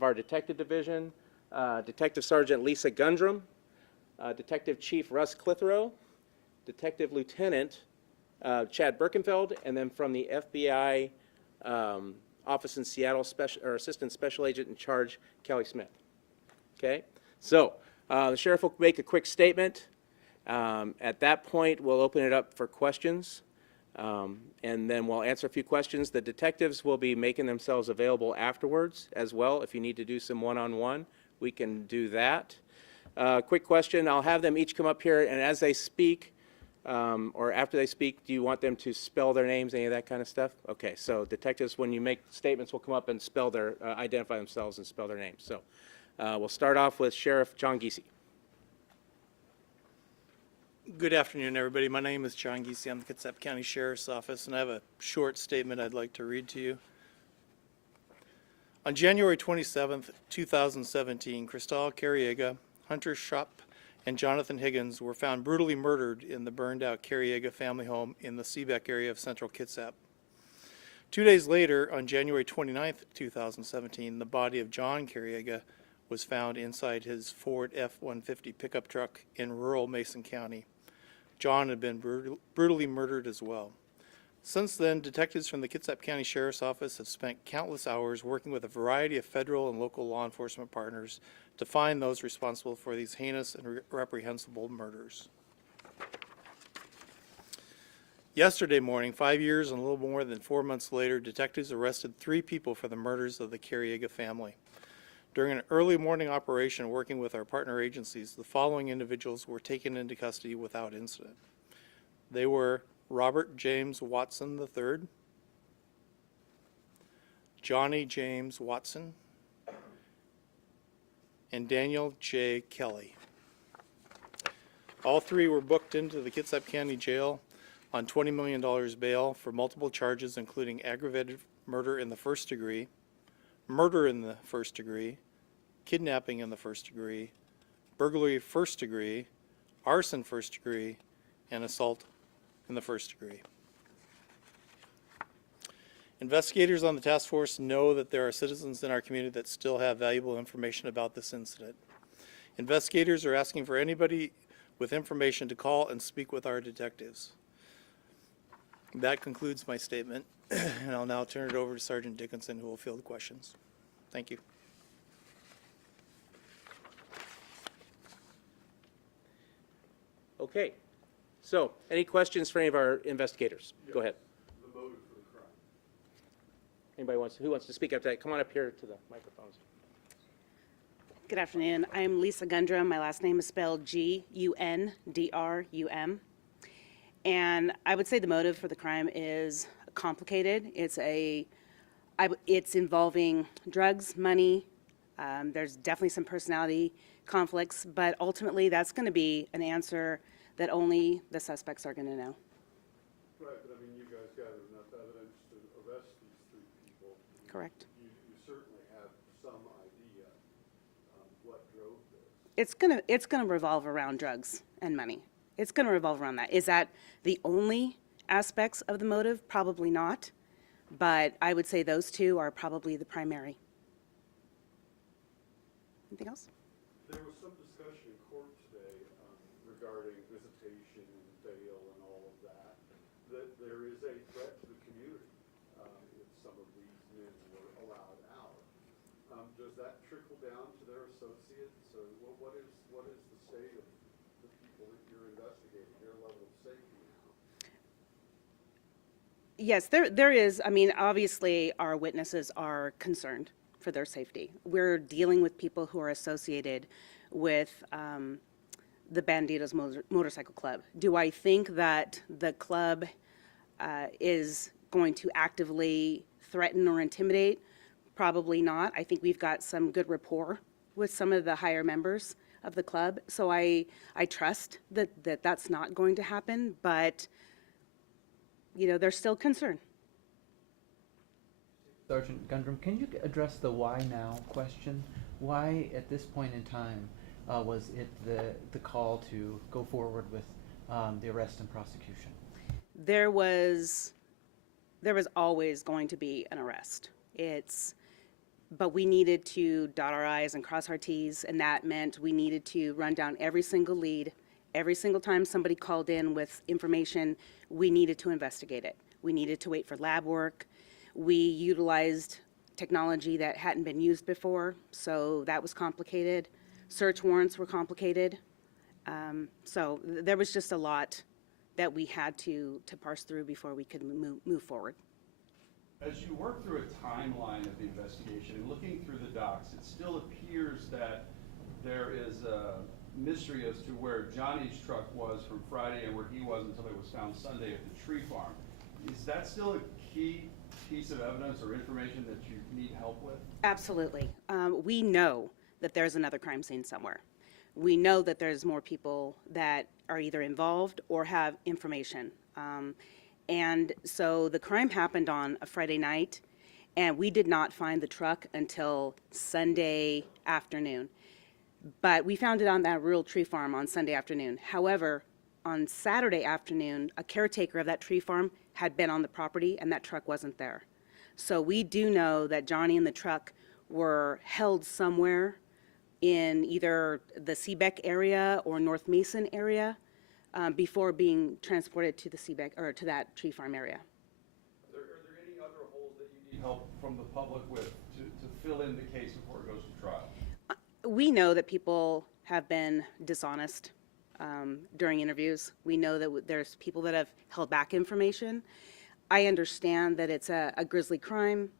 of our detective division, Detective Sergeant Lisa Gundrum, Detective Chief Russ Clitheroe, Detective Lieutenant Chad Birkenfeld, and then from the FBI office in Seattle, Assistant Special Agent in Charge, Kelly Smith. Okay, so the sheriff will make a quick statement. At that point, we'll open it up for questions, and then we'll answer a few questions. The detectives will be making themselves available afterwards as well. If you need to do some one-on-one, we can do that. Quick question, I'll have them each come up here, and as they speak, or after they speak, do you want them to spell their names, any of that kind of stuff? Okay, so detectives, when you make statements, will come up and spell their, identify themselves and spell their names. So we'll start off with Sheriff John Giese. Good afternoon, everybody. My name is John Giese. I'm the Kitsap County Sheriff's Office, and I have a short statement I'd like to read to you. On January 27th, 2017, Cristal Carreaga, Hunter Schopp, and Jonathan Higgins were found brutally murdered in the burned-out Carreaga family home in the Seabeck area of central Kitsap. 2 days later, on January 29th, 2017, the body of John Carreaga was found inside his Ford F-150 pickup truck in rural Mason County. John had been brutally murdered as well. Since then, detectives from the Kitsap County Sheriff's Office have spent countless hours working with a variety of federal and local law enforcement partners to find those responsible for these heinous and reprehensible murders. Yesterday morning, 5 years and a little more than 4 months later, detectives arrested 3 people for the murders of the Carreaga family. During an early morning operation working with our partner agencies, the following individuals were taken into custody without incident. They were Robert James Watson III, Johnny James Watson, and Daniel J. Kelly. All 3 were booked into the Kitsap County Jail on $20 million bail for multiple charges, including aggravated murder in the first degree, murder in the first degree, kidnapping in the first degree, burglary first degree, arson first degree, and assault in the first degree. Investigators on the task force know that there are citizens in our community that still have valuable information about this incident. Investigators are asking for anybody with information to call and speak with our detectives. That concludes my statement, and I'll now turn it over to Sergeant Dickinson, who will field the questions. Thank you. Okay, so any questions for any of our investigators? Yeah. Go ahead. The motive for the crime. Anybody who wants to speak up to that? Come on up here to the microphones. Good afternoon. I'm Lisa Gundrum. My last name is spelled Gundrum. And I would say the motive for the crime is complicated. It's involving drugs, money. There's definitely some personality conflicts, but ultimately that's going to be an answer that only the suspects are going to know. Right, but I mean, you guys gathered enough evidence to arrest these 3 people. Correct. You certainly have some idea what drove this. It's gonna revolve around drugs and money. It's gonna revolve around that. Is that the only aspects of the motive? Probably not, but I would say those 2 are probably the primary. Anything else? There was some discussion in court today regarding visitation and bail and all of that, that there is a threat to the community if some of these men were allowed out. Does that trickle down to their associates? Or what is the state of the people that you're investigating, their level of safety now? Yes, there is. I mean, obviously our witnesses are concerned for their safety. We're dealing with people who are associated with the Banditos Motorcycle Club. Do I think that the club is going to actively threaten or intimidate? Probably not. I think we've got some good rapport with some of the higher members of the club, so I trust that that's not going to happen, but you know, there's still concern. Sergeant Gundrum, can you address the why now question? Why at this point in time was it the call to go forward with the arrest and prosecution? There was always going to be an arrest. but we needed to dot our I's and cross our T's, and that meant we needed to run down every single lead. Every single time somebody called in with information, we needed to investigate it. We needed to wait for lab work. We utilized technology that hadn't been used before, so that was complicated. Search warrants were complicated. So there was just a lot that we had to parse through before we could move forward. As you work through a timeline of the investigation and looking through the docs, it still appears that there is a mystery as to where Johnny's truck was from Friday and where he was until it was found Sunday at the tree farm. Is that still a key piece of evidence or information that you need help with? Absolutely. We know that there's another crime scene somewhere. We know that there's more people that are either involved or have information. And so the crime happened on a Friday night, and we did not find the truck until Sunday afternoon. But we found it on that rural tree farm on Sunday afternoon. However, on Saturday afternoon, a caretaker of that tree farm had been on the property, and that truck wasn't there. So we do know that Johnny and the truck were held somewhere in either the Seebeck area or North Mason area before being transported to the Seebeck or to that tree farm area. Are there any other holes that you need help from the public with to fill in the case before it goes to trial? We know that people have been dishonest during interviews. We know that there's people that have held back information. I understand that it's a grisly crime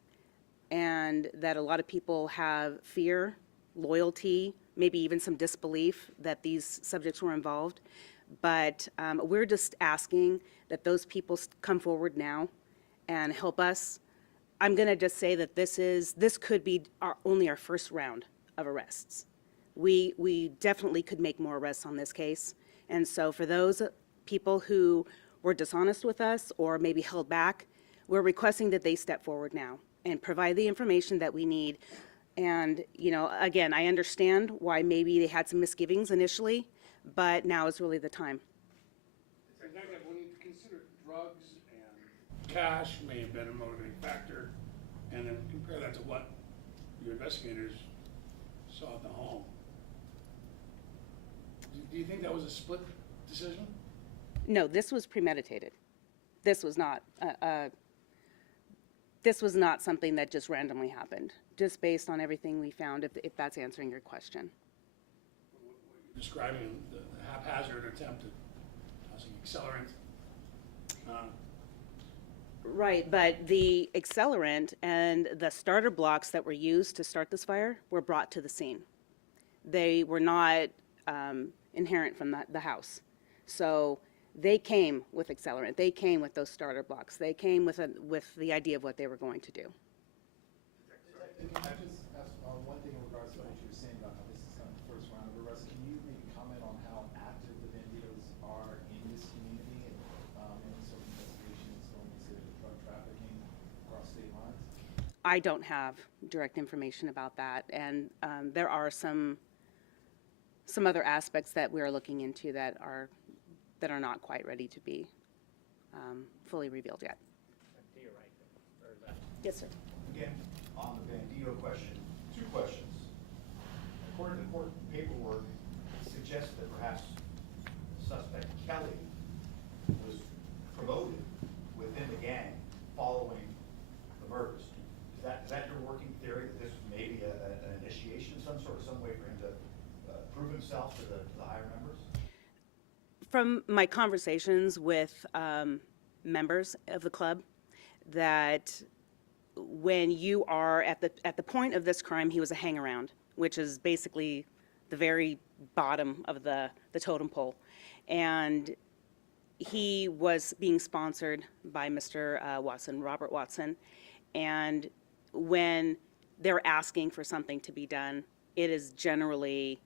and that a lot of people have fear, loyalty, maybe even some disbelief that these subjects were involved. But we're just asking that those people come forward now and help us. I'm going to just say that this could be only our first round of arrests. We definitely could make more arrests on this case. And so for those people who were dishonest with us or maybe held back, we're requesting that they step forward now and provide the information that we need. And, you know, again, I understand why maybe they had some misgivings initially, but now is really the time. Detective, when you consider drugs and cash may have been a motivating factor, and then compare that to what your investigators saw at the home, do you think that was a split decision? No, this was premeditated. This was not this was not something that just randomly happened, just based on everything we found, if that's answering your question. Describing the haphazard attempt at causing accelerant. Right, but the accelerant and the starter blocks that were used to start this fire were brought to the scene. They were not inherent from the house. So they came with accelerant. They came with those starter blocks. They came with the idea of what they were going to do. Detective, can I just ask one thing in regards to what you were saying about how this is kind of the first round of arrests? Can you maybe comment on how active the banditos are in this community and any sort of investigations going into drug trafficking across state lines? I don't have direct information about that, and there are some other aspects that we are looking into that are not quite ready to be fully revealed yet. To your right, or left. Yes, sir. Again, on the bandito question, two questions. According to court paperwork, suggests that perhaps suspect Kelly was promoted within the gang following the murders. Is that your working theory, that this may be an initiation of some way for him to prove himself to the higher members? From my conversations with members of the club, that when you are at the point of this crime, he was a hangaround, which is basically the very bottom of the totem pole. And he was being sponsored by Mr. Watson, Robert Watson. And when they're asking for something to be done, it is generally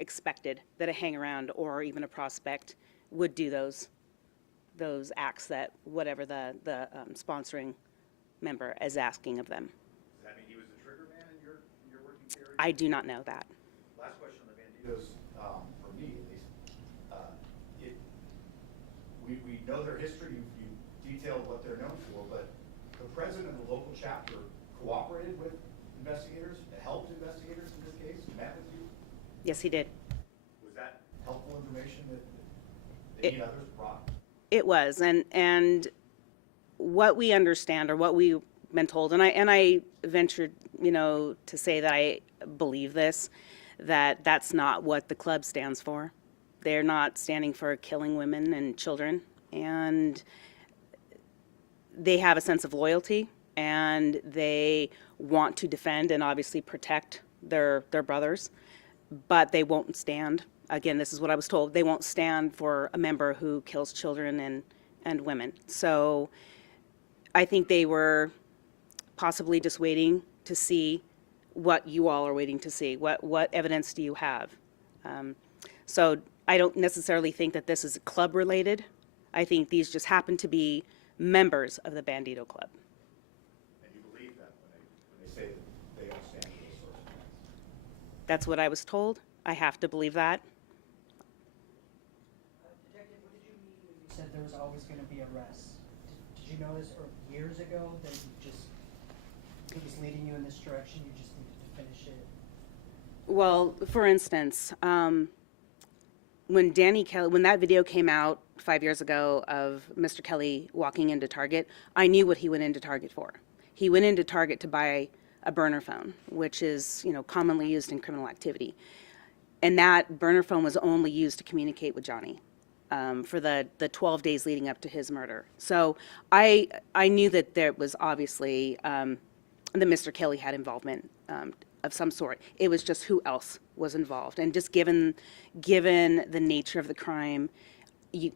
expected that a hangaround or even a prospect would do those acts that whatever the sponsoring member is asking of them. Does that mean he was the trigger man in your working theory? I do not know that. Last question on the banditos, for me at least. We know their history, you detailed what they're known for, but the president of the local chapter cooperated with investigators, helped investigators in this case, met with you? Yes, he did. Was that helpful information that any others brought? It was, and what we understand, or what we've been told, and I ventured, to say that I believe this, that that's not what the club stands for. They're not standing for killing women and children, and they have a sense of loyalty, and they want to defend and obviously protect their brothers, but they won't stand. Again, this is what I was told. They won't stand for a member who kills children and women. So I think they were possibly just waiting to see what you all are waiting to see. What evidence do you have? So I don't necessarily think that this is club related. I think these just happen to be members of the Bandito Club. And you believe that when they say that they don't stand for those sorts of things? That's what I was told. I have to believe that. Detective, what did you mean when you said there was always going to be arrests? Did you know this years ago that it was leading you in this direction, you just needed to finish it? Well, for instance, when that video came out 5 years ago of Mr. Kelly walking into Target, I knew what he went into Target for. He went into Target to buy a burner phone, which is, commonly used in criminal activity. And that burner phone was only used to communicate with Johnny for the 12 days leading up to his murder. So I knew that there was obviously, that Mr. Kelly had involvement of some sort. It was just who else was involved. And just given the nature of the crime,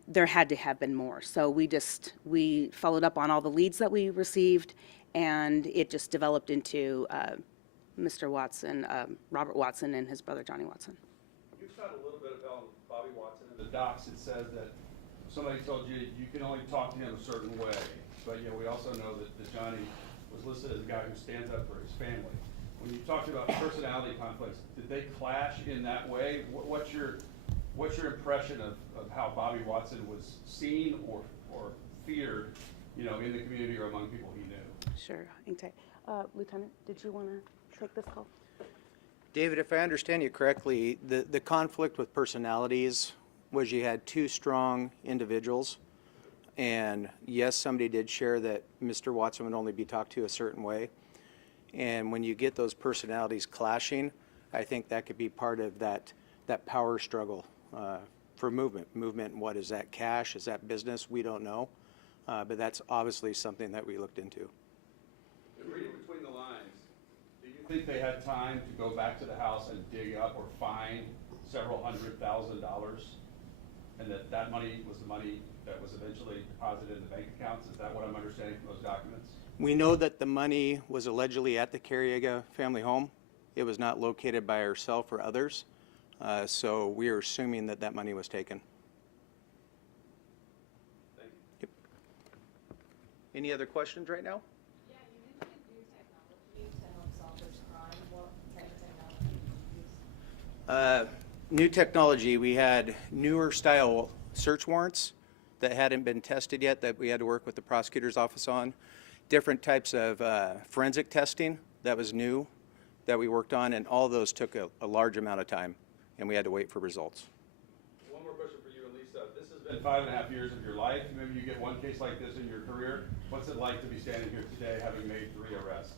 there had to have been more. So we followed up on all the leads that we received, and it just developed into Mr. Watson, Robert Watson, and his brother Johnny Watson. You said a little bit about Bobby Watson. In the docs, it says that somebody told you you can only talk to him a certain way. But we also know that Johnny was listed as a guy who stands up for his family. When you talked about personality conflicts, did they clash in that way? What's your impression of how Bobby Watson was seen or feared, in the community or among people he knew? Sure. Lieutenant, did you want to take this call? David, if I understand you correctly, the conflict with personalities was you had two strong individuals, and yes, somebody did share that Mr. Watson would only be talked to a certain way. And when you get those personalities clashing, I think that could be part of that power struggle for movement. Movement, what is that, cash? Is that business? We don't know. But that's obviously something that we looked into. Reading between the lines, do you think they had time to go back to the house and dig up or find several $100,000, and that money was the money that was eventually deposited in the bank accounts? Is that what I'm understanding from those documents? We know that the money was allegedly at the Carreaga family home. It was not located by ourselves or others, so we are assuming that money was taken. Thank you. Yep. Any other questions right now? Yeah, you mentioned new technology to help solve this crime. What type of technology do you use? New technology, we had newer style search warrants that hadn't been tested yet that we had to work with the prosecutor's office on. Different types of forensic testing that was new that we worked on, and all those took a large amount of time, and we had to wait for results. One more question for you and Lisa. This has been 5.5 years of your life. Maybe you get one case like this in your career. What's it like to be standing here today having made 3 arrests?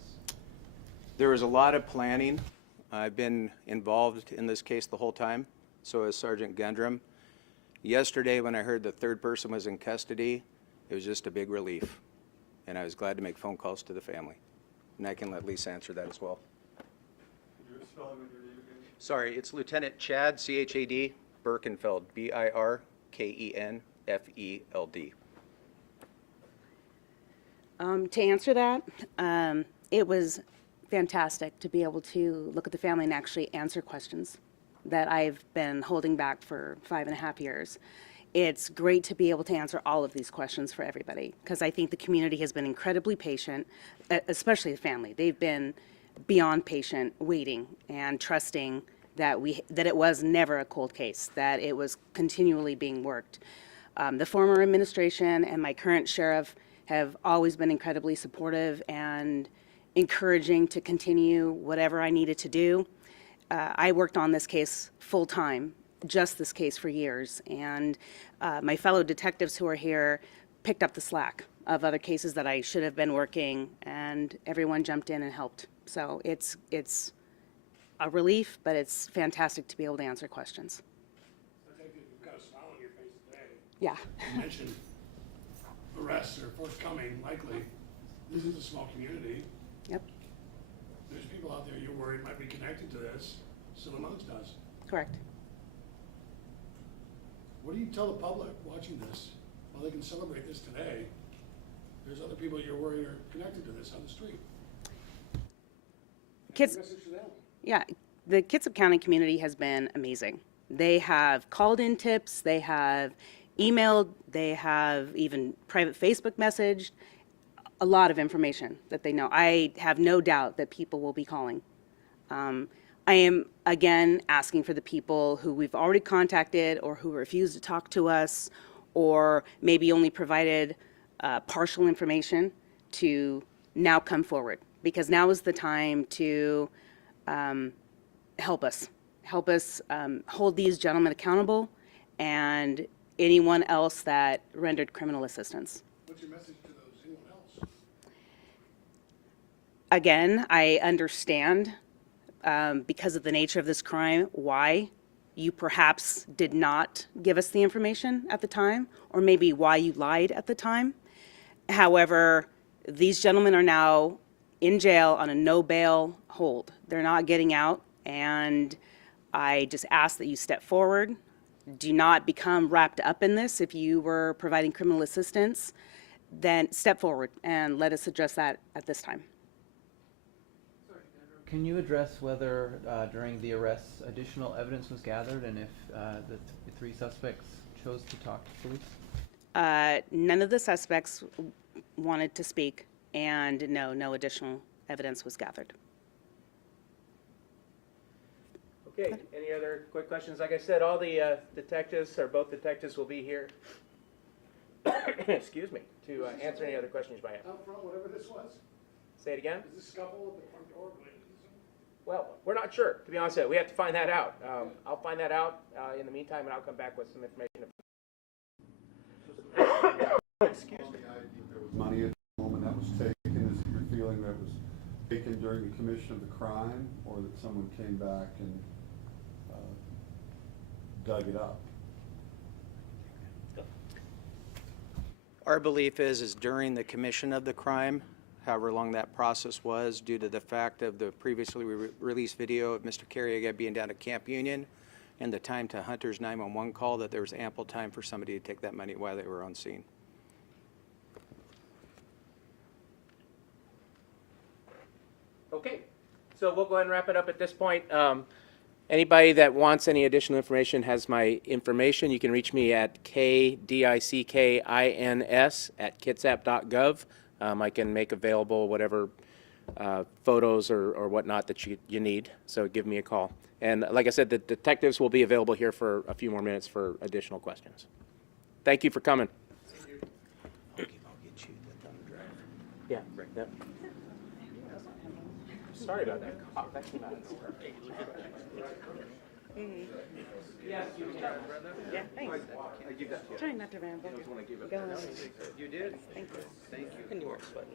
There was a lot of planning. I've been involved in this case the whole time, so is Sergeant Gundrum. Yesterday when I heard the third person was in custody, it was just a big relief, and I was glad to make phone calls to the family. And I can let Lisa answer that as well. Could you spell him in your name again? Sorry, it's Lieutenant Chad, C-H-A-D, Birkenfeld, B-I-R-K-E-N-F-E-L-D. To answer that, it was fantastic to be able to look at the family and actually answer questions that I've been holding back for 5.5 years. It's great to be able to answer all of these questions for everybody, because I think the community has been incredibly patient, especially the family. They've been beyond patient, waiting and trusting that it was never a cold case, that it was continually being worked. The former administration and my current sheriff have always been incredibly supportive and encouraging to continue whatever I needed to do. I worked on this case full-time, just this case for years, and my fellow detectives who are here picked up the slack of other cases that I should have been working, and everyone jumped in and helped. So it's a relief, but it's fantastic to be able to answer questions. I think you've got a smile on your face today. Yeah. You mentioned arrests are forthcoming, likely. This is a small community. Yep, There's people out there you're worried might be connected to this. Someone else does. correct. What do you tell the public watching this? While they can celebrate this today, there's other people you're worried are connected to this on the street. Kids, Message to them. yeah, the Kitsap County community has been amazing. They have called in tips, they have emailed, they have even private Facebook messaged, a lot of information that they know. I have no doubt that people will be calling. I am, again, asking for the people who we've already contacted or who refuse to talk to us or maybe only provided partial information to now come forward, because now is the time to help us hold these gentlemen accountable and anyone else that rendered criminal assistance. What's your message to those anyone else? Again, I understand because of the nature of this crime why you perhaps did not give us the information at the time, or maybe why you lied at the time. However, these gentlemen are now in jail on a no bail hold. They're not getting out, and I just ask that you step forward. Do not become wrapped up in this. If you were providing criminal assistance, then step forward and let us address that at this time. Can you address whether during the arrests additional evidence was gathered and if the three suspects chose to talk to police? None of the suspects wanted to speak, and no additional evidence was gathered. Okay, any other quick questions? Like I said, all the detectives, or both detectives, will be here, excuse me, to answer any other questions you might have. Out front, whatever this was? Say it again? Is this scuffle at the front door related to this? Well, we're not sure, to be honest with you. We have to find that out. I'll find that out in the meantime, and I'll come back with some information. Excuse me. There was money at the moment that was taken. Is it your feeling that was taken during the commission of the crime, or that someone came back and dug it up? Our belief is during the commission of the crime, however long that process was, due to the fact of the previously released video of Mr. Carreaga being down at Camp Union and the time to Hunter's 911 call, that there was ample time for somebody to take that money while they were on scene. Okay, so we'll go ahead and wrap it up at this point. Anybody that wants any additional information has my information. You can reach me at kdickins@kitsap.gov. I can make available whatever photos or whatnot that you need, so give me a call. And like I said, the detectives will be available here for a few more minutes for additional questions. Thank you for coming. Yeah, yep. Sorry about that. That came out of nowhere. Yes, you can. Yeah, thanks. I give that to you. Trying not to ramble. That was when I gave it. Go ahead. You did? Thank you. Thank you. And you weren't sweating.